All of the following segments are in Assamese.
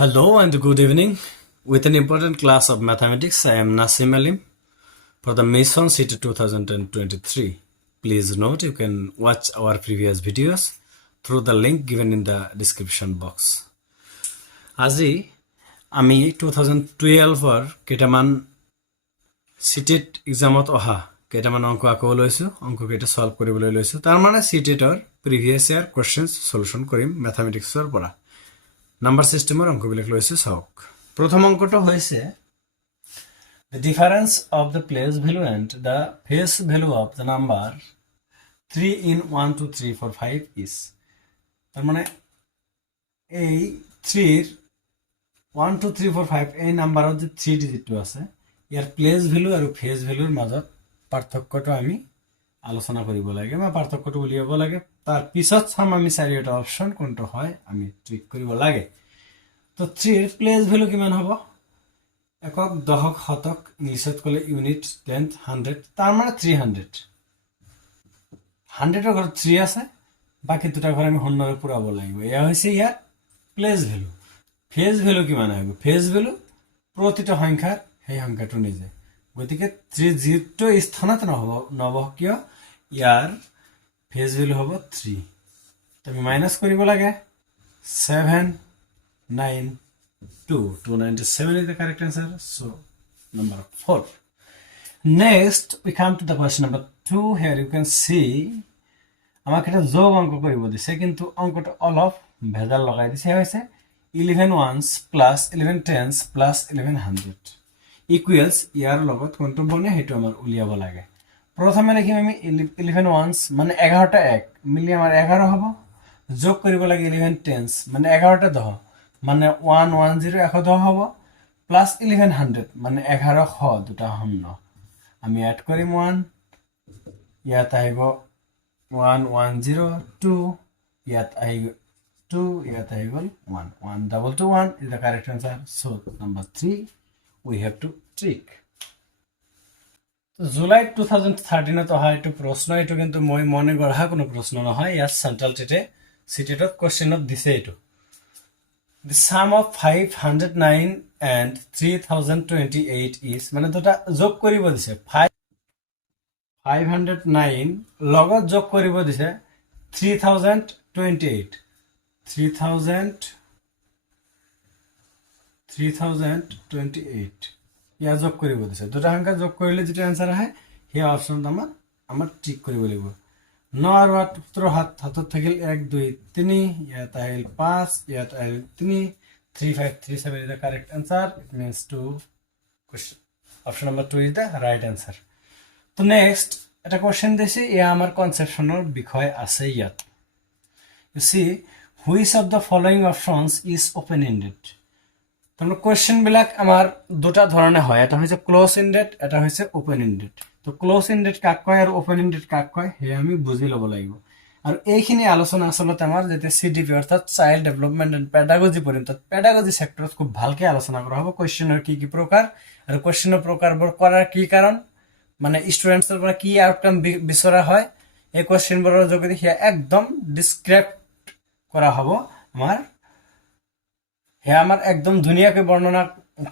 Hello and good evening. With an important class of mathematics, I am Nasim Alim for the Mission CTET 2023. Please note you can watch our previous videos through the link given in the description box. আজি আমি 2012 কেইটামান CTET এক্সামত অহা কেইটামান অংক আকৌ লৈছো অংক কেইটা সলভ কৰিবলৈ লৈছো তাৰ মানে CTETৰ প্ৰিভিয়াস ইয়াৰ কোৱেশ্চনছ সলিউশন কৰিম ম্যাথমেটিক্সৰ পৰা নাম্বাৰ সিস্টেমৰ অংকবিলাক লৈছো চাওক প্ৰথম অংকটো হৈছে the difference of the place value and the face value of the number 3 in 1 2 3 4 5 is তার মানে এই 3 এর 1 2 3 4 5 এই নাম্বাৰৰ যে 3 ডিজিটটো আছে ইয়াৰ প্লেস ভ্যালু আৰু ফেজ ভ্যালুৰ মাজত পাৰ্থক্যটো আমি আলোচনা কৰিব লাগে বা পাৰ্থক্যটো উলিয়াব লাগে তাৰ পিছত চাম আমি চাৰিটা অপচন কোনটো হয় আমি ট্ৰিক কৰিব লাগে তো 3 এর প্লেস ভ্যালু কিমান হ'ব একক দশক শতক ইংলিশত কলে ইউনিট টেন্থ 100 তার মানে 300 100 এর ঘর 3 আছে বাকি দুটা ঘর আমি 100 এর পুরাব লাগিব এয়া হইছে ইয়াৰ প্লেস ভ্যালু ফেজ ভ্যালু কিমান হবে ফেজ ভ্যালু প্ৰতিটা সংখ্যাৰ সেই সংখ্যাটো নিজে গতিকে 3 জিটো স্থানত নহব কিয় ইয়াৰ ফেজ ভ্যালু হ'ব 3 তুমি মাইনাস কৰিব লাগে 7 9 2 297 is the correct answer so number 4 next we come to the question number 2 here you can see আমাকে এটা যোগ অঙ্ক কৰিব দিছে কিন্তু অঙ্কটো অলপ ভেজাল লগাই দিছে হৈছে 11 ones plus 11 tens plus 11 hundred equals ইয়াৰ লগত কোনটো বনে হেতু আমাৰ উলিয়াব লাগে প্ৰথমে লিখিম আমি 11 ones মানে 11টা এক মিলি আমাৰ 11 হ'ব যোগ কৰিব লাগে 11 tens মানে 11টা 10 মানে 110 110 হ'ব প্লাস 1100 মানে 1100 দুটা শূন্য আমি এড কৰিম 1 ইয়াত আহিব 1102 ইয়াত আহিব 2 ইয়াত আহিব 1 1221 is the correct answer so number 3 we have to trick July 2013 ত অহা এটো প্ৰশ্ন এটো কিন্তু মই মনে গঢ়া কোনো প্ৰশ্ন নহয় ইয়াত সেন্ট্রাল সিটেটত কোশ্চেনত দিছে এটো The sum of 509 and 3028 is মানে দুটা যোগ কৰিব দিছে 509 লগত যোগ কৰিব দিছে 3028 3028 ইয়া যোগ কৰিব দিছে দুটা সংখ্যা যোগ কৰিলে যেটা आंसर আহে সেই অপচনত আমাৰ ঠিক কৰিব লাগিব 9 আর 17 হাতত থাকিল 1 2 3 ইয়াত আহিল 5 ইয়াত আহিল 3 3 5 3 7 is the correct answer it means 2 question option number 2 is the right answer তো next এটা কোশ্চেন দিছে ইয়া আমাৰ কনসেপশনৰ বিষয় আছে ইয়াত you see which of the following options is open ended তোমরা কোশ্চেন বিলাক আমাৰ দুটা ধৰণে হয় এটা হৈছে ক্লোজ এন্ডেড এটা হৈছে ওপেন এন্ডেড তো ক্লোজ এন্ডেড কাক কয় আৰু ওপেন এন্ডেড কাক কয় হে আমি বুজি ল'ব লাগিব আৰু এইখিনি আলোচনা আসলতে আমাৰ যেতে সিডিপি অৰ্থাৎ চাইল্ড ডেভেলপমেন্ট এন্ড পেডাগজি পঢ়িম তাত পেডাগজি সেক্টৰত খুব ভালকে আলোচনা কৰা হ'ব কোশ্চেনৰ কি কি প্ৰকাৰ আৰু কোশ্চেনৰ প্ৰকাৰবোৰ কৰাৰ কি কাৰণ মানে স্টুডেন্টছৰ পৰা কি আউটকাম বিচৰা হয় এই কোশ্চেনবোৰৰ যোগেদি হে একদম ডিসক্ৰাইব কৰা হ'ব আমাৰ হে আমাৰ একদম ধুনিয়াকৈ বৰ্ণনা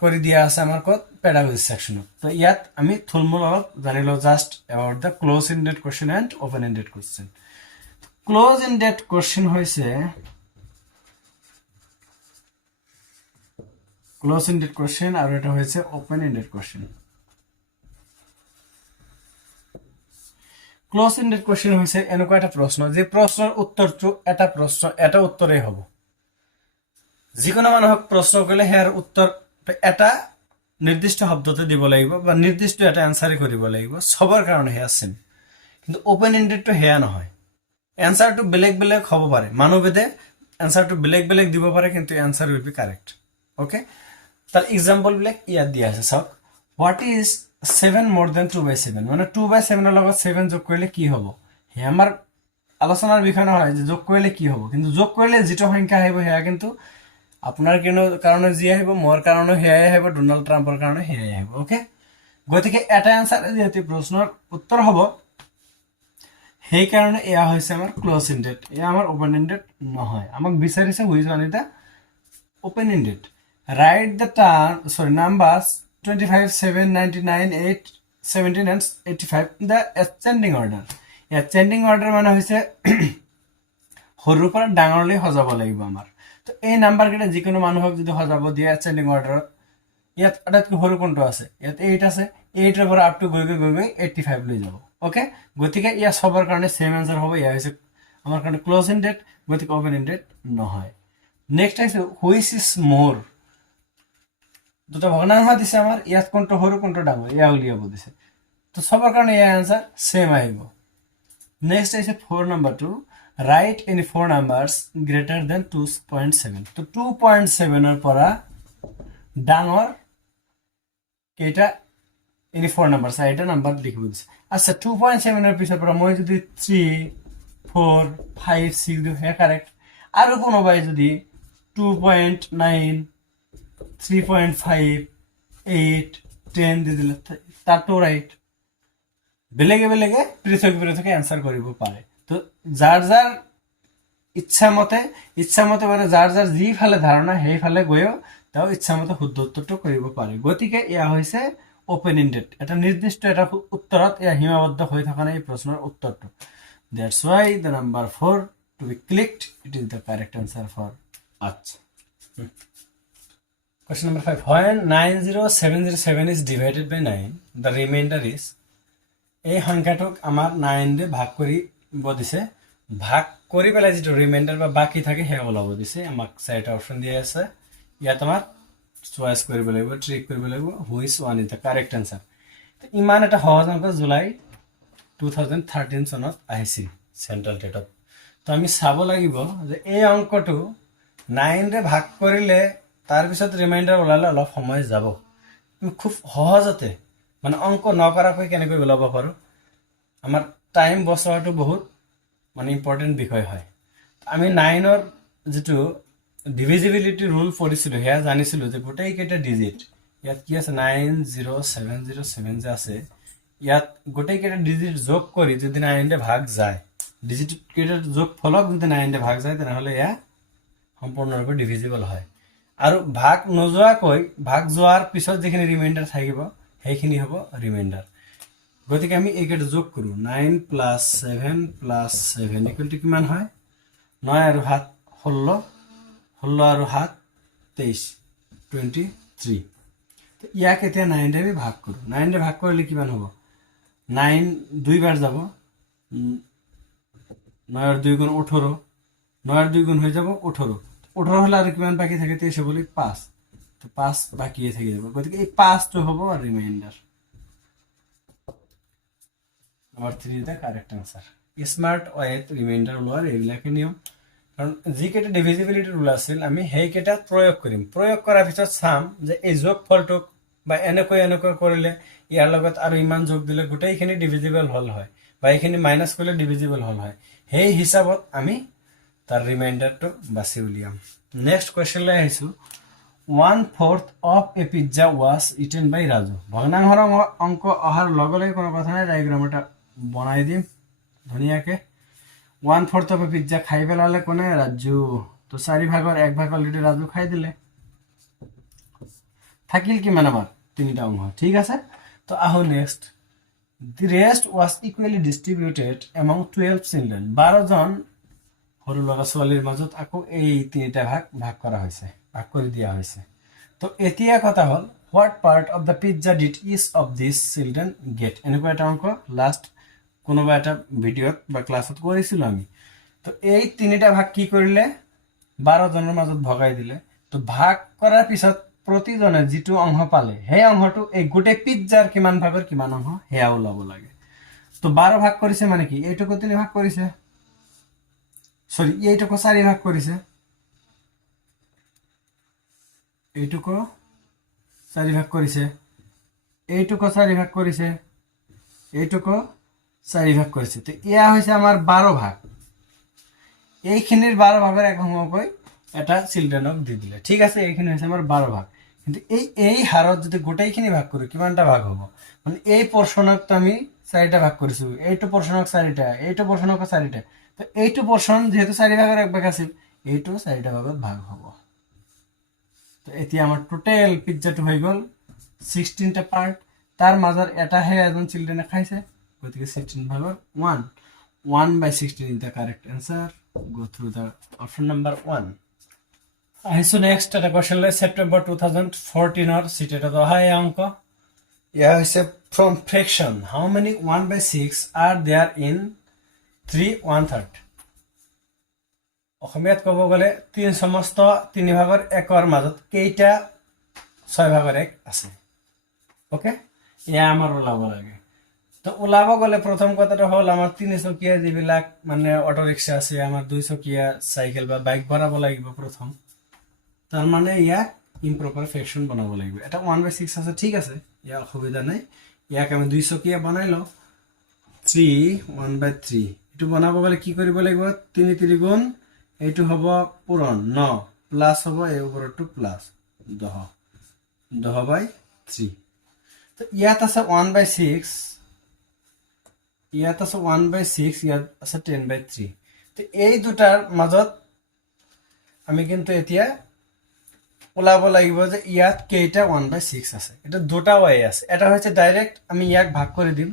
কৰি দিয়া আছে আমাৰ কত পেডাগজি সেকশনত তো ইয়াত আমি থুলমূল অলপ জানিলো just about the close ended question and open ended question close ended question হইছে ক্লোজ এন্ডেড কোশ্চেন আর এটা হইছে open ended question close ended question হইছে এনেকুৱা এটা প্ৰশ্ন যে প্ৰশ্নৰ উত্তৰটো এটা উত্তৰেই হ'ব যিকোনো মানুহক প্ৰশ্ন কৰিলে হেৰ উত্তৰ এটা নিৰ্দিষ্ট শব্দতে দিব লাগিব বা নিৰ্দিষ্ট এটা আনসাৰ কৰিব লাগিব সবৰ কাৰণে হে আছে কিন্তু ওপেন এন্ডেডটো হেয়া নহয় আনসাৰটো বেলেগ বেলেগ হ'ব পাৰে মানৱভেদে আনসাৰটো বেলেগ বেলেগ দিব পাৰে কিন্তু answer will be correct okay তাৰ एग्जांपल বিলাক ইয়াত দিয়া আছে সব হোৱাট ইজ 7 more than 2/7 মানে 2/7 এৰ লগত 7 যোগ কৰিলে কি হ'ব হে আমাৰ আলোচনাৰ বিষয় নহয় যে যোগ কৰিলে কি হ'ব কিন্তু যোগ কৰিলে যেটো সংখ্যা আহিব হেয়া কিন্তু আপনাৰ কেন কাৰণে জি আহিব মোৰ কাৰণে হেয়াই আহিব ডোনাল্ড ট্ৰাম্পৰ কাৰণে হেয়াই আহিব ওকে গতিকে এটা आंसर যেহেতু প্ৰশ্নৰ উত্তৰ হ'ব সেই কাৰণে এয়া হৈছে আমাৰ ক্লোজ এন্ডেড এয়া আমাৰ ওপেন এন্ডেড নহয় আমাক বিচাৰিছে which one is the open ended write the numbers 25, 7, 99, 8, 17 and 85 in the ascending order. ascending order মানে হৈছে সৰুৰ পৰা ডাঙৰলৈ সজাব লাগিব আমাৰ। তো এই নাম্বাৰ কেইটা যিকোনো মানুহক যদি সজাব দিয়ে ascending order, ইয়াত আটাইতকৈ সৰু কোনটো আছে? ইয়াত 8 আছে, 8 ৰ পৰা আপ টু গৈ 85 লৈ যাব। ওকে, গতিকে ইয়া সবৰ কাৰণে সেম আনসাৰ হ'ব। ইয়া হৈছে আমাৰ কাৰণে ক্লোজ এন্ডেড, গতিকে ওপেন এন্ডেড নহয়। নেক্সট আছে হুইচ ইজ মোৰ। দুটা ভগ্নাংশ দিছে আমাৰ, ইয়াত কোনটো সৰু কোনটো ডাঙৰ ইয়া উলিয়াব দিছে। তো সবৰ কাৰণে ইয়া আনসাৰ সেম আহিব। নেক্সট আছে 4 নাম্বাৰটো, right any 4 numbers greater than 2.7। তো 2.7 ৰ পৰা ডাঙৰ কেইটা এনি 4 নাম্বাৰ, 4টা নাম্বাৰ লিখিব দিছে। আচ্ছা 2.7 ৰ পিছৰ পৰা মই যদি 3, 4, 5, 6 দিওঁ হে কাৰেক্ট। আৰু কোনোবাই যদি 2.9, 3.5, 8, 10 দি দিলে তাতো ৰাইট। বেলেগে বেলেগে পৃথক পৃথক এনসাৰ কৰিব পাৰে। তো যাৰ যাৰ ইচ্ছামতে মানে যাৰ যাৰ যিফালে ধাৰণা সেইফালে গৈও তেওঁ ইচ্ছামতে শুদ্ধ উত্তৰটো কৰিব পাৰে। গতিকে এয়া হৈছে ওপেন এন্ডেড। এটা নিৰ্দিষ্ট এটা উত্তৰত এয়া সীমাবদ্ধ হৈ থকা নাই এই প্ৰশ্নৰ উত্তৰটো। That's why the number 4 to be clicked, it is the correct answer for আচ্ছা। Question number 5. When 90707 is divided by 9, the remainder is, এই সংখ্যাটোক আমাৰ 9 দিয়ে ভাগ কৰিব দিছে। ভাগ কৰি পেলাই যেটো ৰিমাইন্ডাৰ বা বাকি থাকে হে ওলাব দিছে। আমাক চাৰিটা অপচন দিয়া আছে, ইয়াত আমাৰ চয়েস কৰিব লাগিব, ট্ৰিক কৰিব লাগিব, which one is the correct answer. ইমান এটা সহজ অংক জুলাই 2013 চনত আহিছিল সেন্ট্রাল টেটত। তো আমি চাব লাগিব যে এই অংকটো 9 ৰে ভাগ কৰিলে তাৰ পিছত ৰিমাইন্ডাৰ ওলালে অলপ সময় যাব। খুব সহজতে মানে অংক নকৰাকৈ কেনেকৈ ওলাব পাৰো, আমাৰ টাইম বচোৱাটো বহুত মানে ইম্পৰ্টেন্ট বিষয় হয়। আমি 9 ৰ যেটো ডিভিজিবিলিটি রুল পঢ়িছিলো হেয়া জানিছিলো যে গোটেই কেইটা ডিজিট, ইয়াত কি আছে 90707 যে আছে, ইয়াত গোটেই কেইটা ডিজিট যোগ কৰি যদি 9 ৰে ভাগ যায়, ডিজিট কেইটাৰ যোগ ফলক যদি 9 ৰে ভাগ যায় তেনেহলে এয়া সম্পূৰ্ণৰূপে ডিভিজিবল হয়। আৰু ভাগ নোযোৱাকৈ ভাগ যোৱাৰ পিছত যিখিনি ৰিমাইন্ডাৰ থাকিব সেইখিনি হ'ব ৰিমাইন্ডাৰ। গতিকে আমি এইকেইটা যোগ কৰো, 9 + 7 + 7 = কিমান হয়? 9 আৰু 7 16, 16 আৰু 7 23, 23। তো ইয়াক এতিয়া 9 ৰে ভাগ কৰো। 9 ৰে ভাগ কৰিলে কিমান হ'ব? 9 দুইবাৰ যাব, 9 আর 2 গুণ 18, 9 আর 2 গুণ হয়ে যাব 18, 18 হলে আর কিমান বাকি থাকে 23 বলি 5, তো 5 বাকি থেকে যাব। গতিকে এই 5টো হ'ব reminder. Number 3 the correct answer. Smart ওয়েত রিমাইন্ডার ওলোৱাৰ এইবিলাকে নিয়ম, কাৰণ যিকেইটা ডিভিজিবিলিটি ৰুল আছিল আমি সেইকেইটা প্ৰয়োগ কৰিম। প্ৰয়োগ কৰাৰ পিছত চাম যে এই যোগফলটোক বা এনেকৈ কৰিলে ইয়াৰ লগত আৰু ইমান যোগ দিলে গোটেইখিনি ডিভিজিবল হল হয়, বা এইখিনি মাইনাস কৰিলে ডিভিজিবল হল হয়। সেই হিসাবত আমি তার রিমাইন্ডারটো বাছি উলিয়াম। নেক্সট কোয়েশ্চনলৈ আহিছো। 1/4 of a pizza was eaten by Raju. ভগ্নাংশৰ অংক অহাৰ লগে লগে কোনো কথা নাই, ডায়াগ্রাম এটা বনাই দিম ধুনীয়াকে। 1/4 অফ এ পিজ্জা খাই পেলালে কোনে? রাজু। তো 4/1 অলরেডি রাজু খাই দিলে, থাকিল কিমান আমাৰ 3টা অংশ। ঠিক আছে, তো আহো next. The rest was equally distributed among 12 children. 12 জন সৰু ল'ৰা ছোৱালীৰ মাজত আকৌ এই 3টা ভাগ কৰা হৈছে, ভাগ কৰি দিয়া হৈছে। তো এতিয়া কথা হ'ল, what part of the pizza did each of these children get? এনেকুৱা এটা অংক লাষ্ট কোনোবা এটা ভিডিঅ'ত বা ক্লাছত কৰিছিলো আমি। তো এই 3টা ভাগ কি কৰিলে? 12 জনৰ মাজত ভগাই দিলে। তো ভাগ কৰাৰ পিছত প্ৰতিজনে যিটো অংশ পালে সেই অংশটো এই গোটেই পিজ্জাৰ কিমান ভাগৰ কিমান অংশ হেয়া ওলাব লাগে। তো 12 ভাগ কৰিছে মানে কি? এইটুকু 3 ভাগ কৰিছে, সৰি এইটুকু 4 ভাগ কৰিছে, এইটুকু 4 ভাগ কৰিছে, এইটুকু 4 ভাগ কৰিছে, এইটুকু 4 ভাগ কৰিছে। তো এয়া হৈছে আমাৰ 12 ভাগ। এইখিনিৰ 12 ভাগৰ এক অংশকৈ এটা চিলড্ৰেনক দি দিলে। ঠিক আছে, এইখিনি হৈছে আমাৰ 12 ভাগ। কিন্তু এই হাৰত যদি গোটেইখিনি ভাগ কৰো কিমানটা ভাগ হ'ব? মানে এই পোৰ্শনক আমি 4টা ভাগ কৰিছো, এইটো পোৰ্শনক 4টা, এইটো পোৰ্শনক 4টা। তো এইটো পোৰ্শন যেহেতু 4 ভাগৰ এক ভাগ আছিল, এইটো 4টা ভাগত ভাগ হ'ব। তো তো এতিয়া আমাৰ টোটেল পিজ্জাটো হৈ গ'ল 16টা পাৰ্ট তাৰ মাজৰ এটাহে এজন চিলড্ৰেনে খাইছে গতিকে 16 ভাগৰ 1/16 is the correct answer. Go through the option number 1. আহিছো নেক্সট এটা কোৱেশ্চন লৈ সেপ্টেম্বৰ 2014 ৰ CTET ত অহা এই অংক ইয়া হৈছে from fraction how many 1/6 are there in 3/1/3 অসমীয়াত ক'ব গ'লে 3 সমস্ত 3 ভাগৰ 1ৰ মাজত কেইটা 6 ভাগৰ 1 আছে ওকে ইয়া আমাৰ ওলাব লাগে তো ওলাব গ'লে প্ৰথম কথাটো হ'ল আমাৰ 3 চকীয়া যিবিলাক মানে অটো ৰিক্সা আছে আমাৰ 2 চকীয়া সাইকেল বা বাইক ভৰাব লাগিব প্ৰথম তাৰ মানে ইয়া ইম্প্ৰপাৰ ফ্ৰেকশন বনাব লাগিব এটা 1/6 আছে ঠিক আছে ইয়া অসুবিধা নাই ইয়াক আমি 2 চকীয়া বনাই লওঁ 1/3 এটো বনাব গ'লে কি কৰিব লাগিব 3 3 গুণ এইটো হ'ব পূৰণ 9 প্লাস হ'ব এই ওপৰটো প্লাস 10/3 তো ইয়াত আছে 1/6 ইয়াত আছে 1/6 ইয়াত আছে 10/3 তো এই দুটাৰ মাজত আমি কিন্তু এতিয়া ওলাব লাগিব যে ইয়াত কেইটা 1/6 আছে এটা দুটা ওয়ে আছে এটা হৈছে ডাইৰেক্ট আমি ইয়াক ভাগ কৰি দিম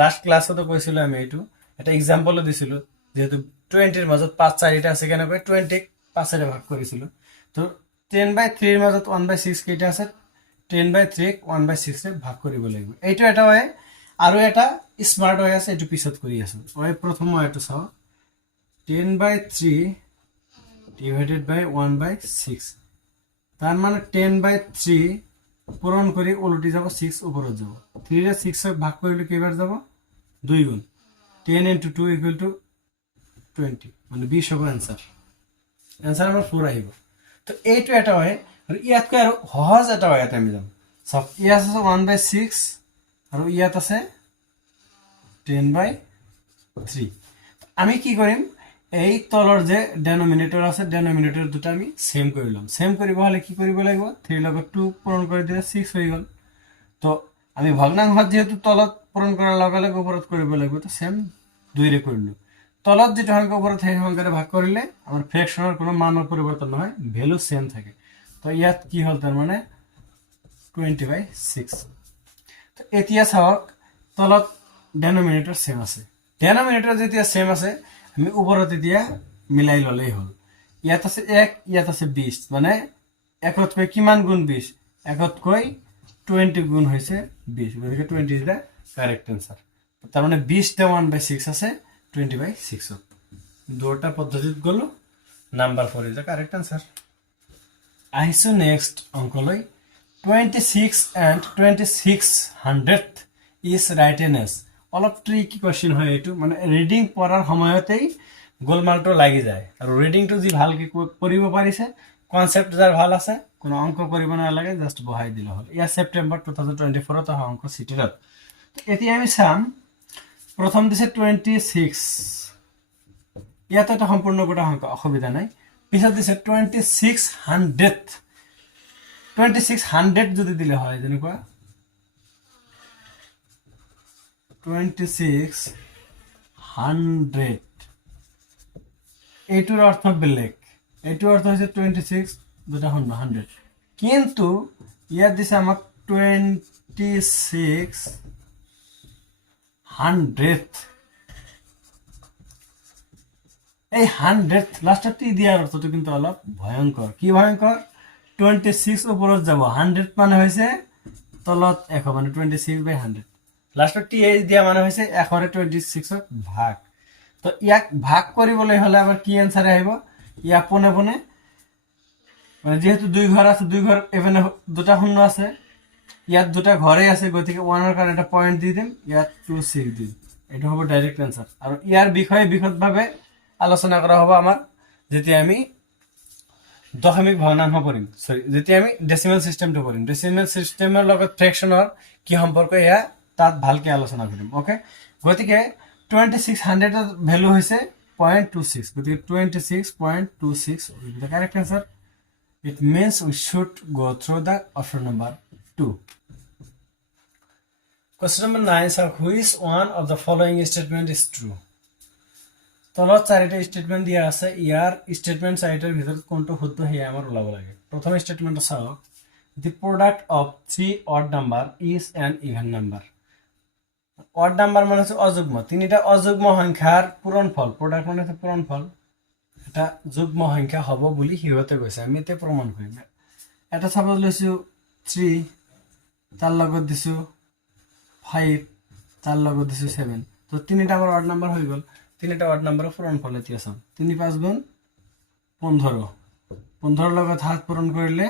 লাস্ট ক্লাসতো কৈছিল আমি এটো এটা एग्जांपल দিছিল যেহেতু 20 এর মাজত 5 4টা আছে কেন কই 20 5 এর ভাগ করেছিল তো 10/3 এর মাজত 1/6 কেইটা আছে 10/3 1/6 এ ভাগ কৰিব লাগিব এইটো এটা ওয়ে আৰু এটা স্মাৰ্ট ওয়ে আছে এটো পিছত কৰি আছো ওয়ে প্ৰথম ওয়েটো চাও 10/3 divided by 1/6 তার মানে 10/3 পূরণ করে উল্টি যাব 6 উপরে যাব 3 এর 6 এর ভাগ করলে কিবার যাব 2 গুণ 10 into 2 equal to 20 মানে 20 হবে आंसर आंसर আমার 4 আহিব তো এইটো এটা হয় আৰু ইয়াত কৈ আৰু সহজ এটা হয় এটা আমি যাম সব ইয়াত আছে 1/6 আৰু ইয়াত আছে 10/3 আমি কি কৰিম এই তলৰ যে ডেনোমিনেটৰ আছে ডেনোমিনেটৰ দুটা আমি সেম কৰি লম সেম কৰিব হলে কি কৰিব লাগিব 3 লগত 2 পূৰণ কৰি দিলে 6 হৈ গল তো আমি ভগ্নাংশ যেহেতু তলত পূৰণ কৰাৰ লগে লগে ওপৰত কৰিব লাগিব তো সেম 2 ৰে কৰিলো তলত যেটো সংখ্যা ওপৰত সেই সংখ্যাৰে ভাগ কৰিলে আমাৰ ফ্ৰেকশনৰ কোনো মানৰ পৰিৱৰ্তন নহয় ভ্যালু সেম থাকে তো ইয়াত কি হল তাৰ মানে 20/6 তো এতিয়া চাওক তলত ডেনোমিনেটৰ সেম আছে ডেনোমিনেটৰ যেতিয়া সেম আছে আমি ওপৰত দিয়া মিলাই ললেই হল ইয়াত আছে 1 ইয়াত আছে 20 মানে একত কৈ কিমান গুণ 20 একত কৈ 20 গুণ হৈছে 20 গতিকে 20 ইজ দা কারেক্ট आंसर তার মানে 20 তে 1/6 আছে 20/6 দুটা পদ্ধতিত গলো number 4 is the correct answer আহিছো নেক্সট অঙ্কলৈ 26 and 2600th is written as অলপ ট্রিকি কোশ্চেন হয় এটো মানে রিডিং পড়ার সময়তেই গোলমালটো লাগি যায় আৰু ৰিডিংটো যি ভালকে কৰিব পাৰিছে কনসেপ্ট যাৰ ভাল আছে কোনো অঙ্ক কৰিব না লাগে জাস্ট বহাই দিলে হল ইয়া সেপ্টেম্বৰ 2024 ত অঙ্ক সিটিত এতিয়া আমি চাম প্ৰথম দিছে 26 ইয়াতে এটা সম্পূৰ্ণ গোটা অঙ্ক অসুবিধা নাই পিছত দিছে 2600 যদি দিলে হয় যেনেকুৱা 2600 এইটোৰ অৰ্থ বেলেগ এইটোৰ অৰ্থ হৈছে 26 দুটা 100 কিন্তু ইয়াত দিছে আমাক 2600 এই 100 লাস্টত টি দিয়াৰ অৰ্থটো কিন্তু অলপ ভয়ংকৰ কি ভয়ংকৰ 26 ওপৰত যাব 100 মানে হৈছে তলত 100 মানে 26/100 লাস্টত টি এই দিয়া মানে হৈছে 100 26 ভাগ তো ইয়াক ভাগ কৰিবলৈ হলে আমাৰ কি आंसर আহিব ইয়া পনে পনে মানে যেহেতু দুই ঘর আছে দুই ঘর এখানে দুটা শূন্য আছে ইয়াত দুটা ঘরে আছে গতিকে 1 এর কারণে একটা পয়েন্ট দি দিম ইয়াত 26 দিম এটা হবে ডাইরেক্ট आंसर আর ইয়ার বিষয়ে বিশদভাবে আলোচনা করা হবে আমার যেতিয়া আমি দশমিক ভগ্নাংশ পঢ়িম সরি যেতিয়া আমি ডেসিমেল সিস্টেমটো পঢ়িম ডেসিমেল সিস্টেমৰ লগত ফ্ৰেকশনৰ কি সম্পৰ্ক ইয়া তাত ভালকে আলোচনা কৰিম ওকে গতিকে 2600 এর ভ্যালু হইছে 0.26 গতিকে 26.26 will be the correct answer it means we should go through the option number 2 question number 9 so which one of the following statement is true তলত চাৰিটা স্টেটমেন্ট দিয়া আছে ইয়াৰ স্টেটমেন্ট চাৰিটাৰ ভিতৰত কোনটো শুদ্ধ সেয়া আমাৰ ওলাব লাগে প্ৰথম স্টেটমেন্ট চাওক the product of three odd number is an even number odd number মানে হচ্ছে অযুগ্ম তিনটা অযুগ্ম সংখ্যাৰ পূৰণফল product মানে হচ্ছে পূৰণফল এটা যুগ্ম সংখ্যা হ'ব বুলি হিৰতে কৈছে আমি এতে প্ৰমাণ কৰিম এটা সাপোজ লৈছো 3 তার লগত দিছো 5 তার লগত দিছো 7 তো তিনটা আমার অড নাম্বার হয়ে গেল তিনটা অড নাম্বারের পূরণফল এতি আছে 3 5 গুণ 15 15 লগত হাত পূরণ করলে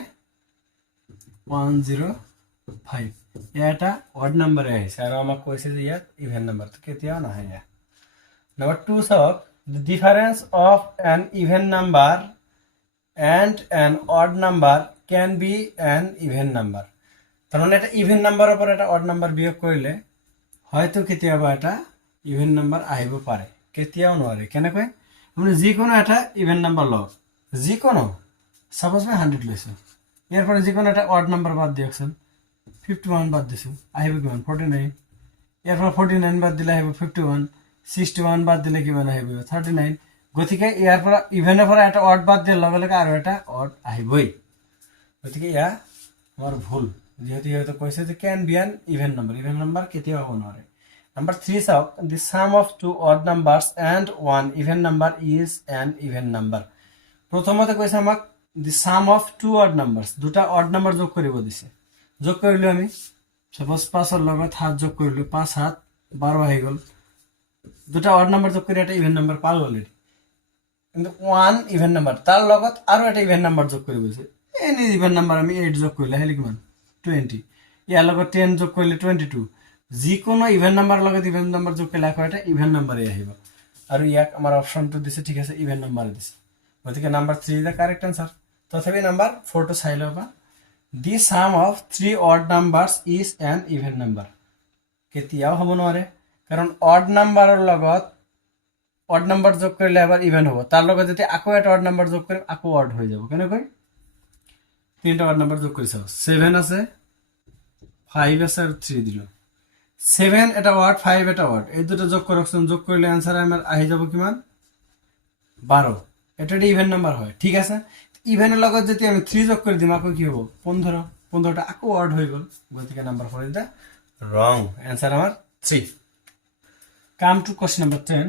105 এটা অড নাম্বারে আছে আর আমাক কইছে যে ইয়াত ইভেন নাম্বার তো কেতিয়াও না হয় নাম্বার 2 সব the difference of an even number and an odd number can be an even number তার মানে এটা ইভেন নাম্বার উপর এটা অড নাম্বার বিয়োগ করলে হয়তো কেতিয়াবা এটা ইভেন নাম্বার আহিব পারে কেতিয়াও নরে কেন কয় মানে যে কোনো এটা ইভেন নাম্বার লও যে কোনো সাপোজ আমি 100 লইছো এরপর যে কোনো একটা অড নাম্বার বাদ দিয়কছেন 51 বাদ দিছো আহিব কিমান 49 এরপর 49 বাদ দিলে আহিব 51 61 বাদ দিলে কিমান আহিব 39 গতিকে এরপর ইভেনের পর একটা অড বাদ দিলে লগে লগে আর একটা অড আহিবই গতিকে ইয়া আমার ভুল যেহেতু হয়তো কইছে যে can be an even number কেতিয়াও হব নরে নাম্বার 3 চাওক the sum of two odd numbers and one even number is an even number প্রথমতে কইছে আমাক the sum of two odd numbers দুটা অড নাম্বার যোগ করিব দিছে যোগ করিলে আমি সাপোজ 5 এর লগত 7 যোগ করিলে 5 7 12 হয়ে গেল দুটা অড নাম্বার যোগ করে একটা ইভেন নাম্বার পাল অলরেডি কিন্তু ওয়ান ইভেন নাম্বার তার লগত আরো একটা ইভেন নাম্বার যোগ করিব দিছে এনি ইভেন নাম্বার আমি 8 যোগ করিলে হলে কিমান 20 ইয়ার লগত 10 যোগ করলে 22 যে কোনো ইভেন নাম্বার লগত ইভেন নাম্বার যোগ করলে এটা ইভেন নাম্বারে আহিব আর ইয়াক আমার অপশনটো দিছে ঠিক আছে ইভেন নাম্বার দিছে গতিকে number 3 is the correct answer তথাপি নাম্বার 4 টো চাই লবা the sum of 3 odd numbers is an even number কেতিয়াও হ'ব নোৱাৰে কাৰণ অড নাম্বাৰৰ লগত অড নাম্বাৰ যোগ কৰিলে আবাৰ ইভেন হ'ব তাৰ লগত যদি আকৌ এটা অড নাম্বাৰ যোগ কৰিম আকৌ অড হৈ যাব কেনেকৈ তিনটা অড নাম্বাৰ যোগ কৰিছ 7 আছে 5 আছে আর 3 দিল 7 এটা ওয়ার্ড 5 এটা ওয়ার্ড এই দুটো যোগ করছন যোগ করলে आंसर আমার আহি যাব কিমান 12 এটা ইভেন নাম্বার হয় ঠিক আছে ইভেনের লগত যদি আমি 3 যোগ করে দিম আকো কি হবে 15 15টা আকো ওয়ার্ড হয়ে গেল গতিকে number 4 is da wrong answer আমার 3 কাম টু কোশ্চেন নাম্বার 10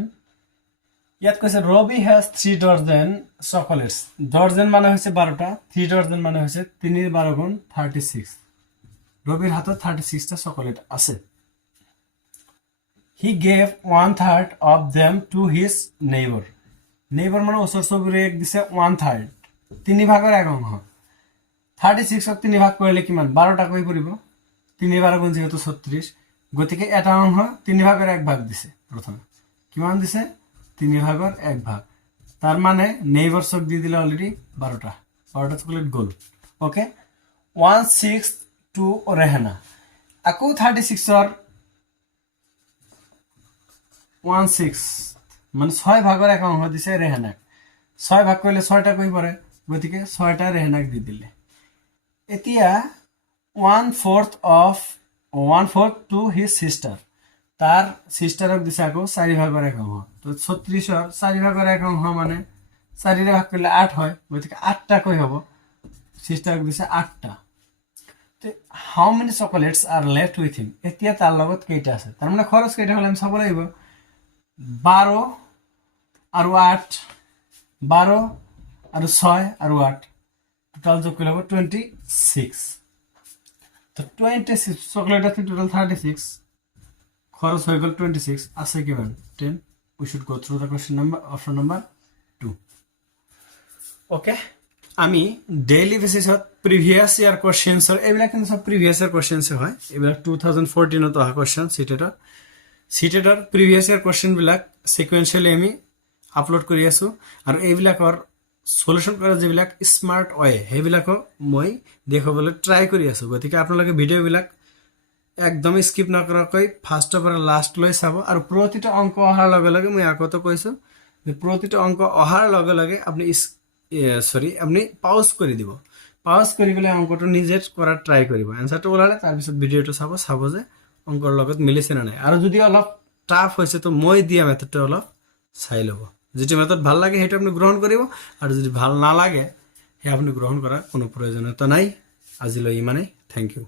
ইয়াত কৈছে রবি হ্যাজ 3 ডজন চকলেটস ডজন মানে হইছে 12টা 3 ডজন মানে হইছে 3 এর 12 গুণ 36 রবির হাতে 36 টা চকলেট আছে he gave 1/3 of them to his neighbor মানে ওসর সবরে এক দিছে 1/3 3 ভাগের এক অংশ 36 ক 3 ভাগ করলে কিমান 12টা কই পড়িব 3 12 গুণ যেহেতু 36 গতিকে এটা অংশ 3 ভাগের এক ভাগ দিছে প্রথমে কিমান দিছে 3 ভাগের এক ভাগ তার মানে নেইবার সব দিয়ে দিলে অলরেডি 12টা চকলেট গোল ওকে 1/6 টু রেহানা আকো 36 এর 1/6 মানে 6 ভাগের এক অংশ দিছে রেহানা 6 ভাগ করলে 6টা কই পড়ে গতিকে 6টা রেহানাক দি দিলে এতিয়া 1/4 টু হিজ সিস্টার তার সিস্টারক দিছে আকো 4 ভাগের এক অংশ তো 36 এর 4 ভাগের এক অংশ মানে 4 রে ভাগ করলে 8 হয় গতিকে 8টা কই হবে সিস্টারক দিছে 8টা how many chocolates are left with him এতিয়া তার লগত কেইটা আছে তার মানে খরচ কেইটা হলে আমি সব লাইব 12 আর 8 12 আর 6 আর 8 টোটাল যোগ করলে 26 তো 26 চকলেট আছে টোটাল 36 খরচ হয়ে গেল 26 আছে কিমান 10 we should go through the question number option number 2 okay আমি ডেইলি বেসিসত প্রিভিয়াস ইয়ার কোশ্চেন্স এগুলা কিন্তু সব প্রিভিয়াস ইয়ার কোশ্চেন্স হয় এগুলা 2014 তো কোশ্চেন সিটেটৰ প্ৰিভিয়াস ইয়াৰ কোশ্চেন বিলাক সিকুয়েন্সিয়ালি আমি আপলোড কৰি আছো আৰু এইবিলাকৰ সলিউশন কৰা যেবিলাক স্মাৰ্ট ওয়ে সেইবিলাকো মই দেখাবলৈ ট্ৰাই কৰি আছো গতিকে আপোনালোকে ভিডিও বিলাক একদম স্কিপ নকৰাকৈ ফাৰ্ষ্টৰ পৰা লাষ্ট লৈ চাব আৰু প্ৰতিটো অংক অহাৰ লগে লগে মই আগতে কৈছো যে প্ৰতিটো অংক অহাৰ লগে লগে আপুনি আপনি পাউজ কৰি দিব পাউজ কৰি গলে অঙ্কটো নিজে কৰাৰ ট্ৰাই কৰিব आंसरটো ওলালে তাৰ পিছত ভিডিওটো চাব যে অঙ্কৰ লগত মিলিছে না নাই আৰু যদি অলপ টাফ হৈছে তো মই দিয়া মেথডটো অলপ চাই লব যিটো মেথড ভাল লাগে সেইটো আপুনি গ্ৰহণ কৰিব, আৰু যদি ভাল নালাগে সেই আপুনি গ্ৰহণ কৰাৰ কোনো প্ৰয়োজনীয়তা নাই। আজিলৈ ইমানেই। Thank U.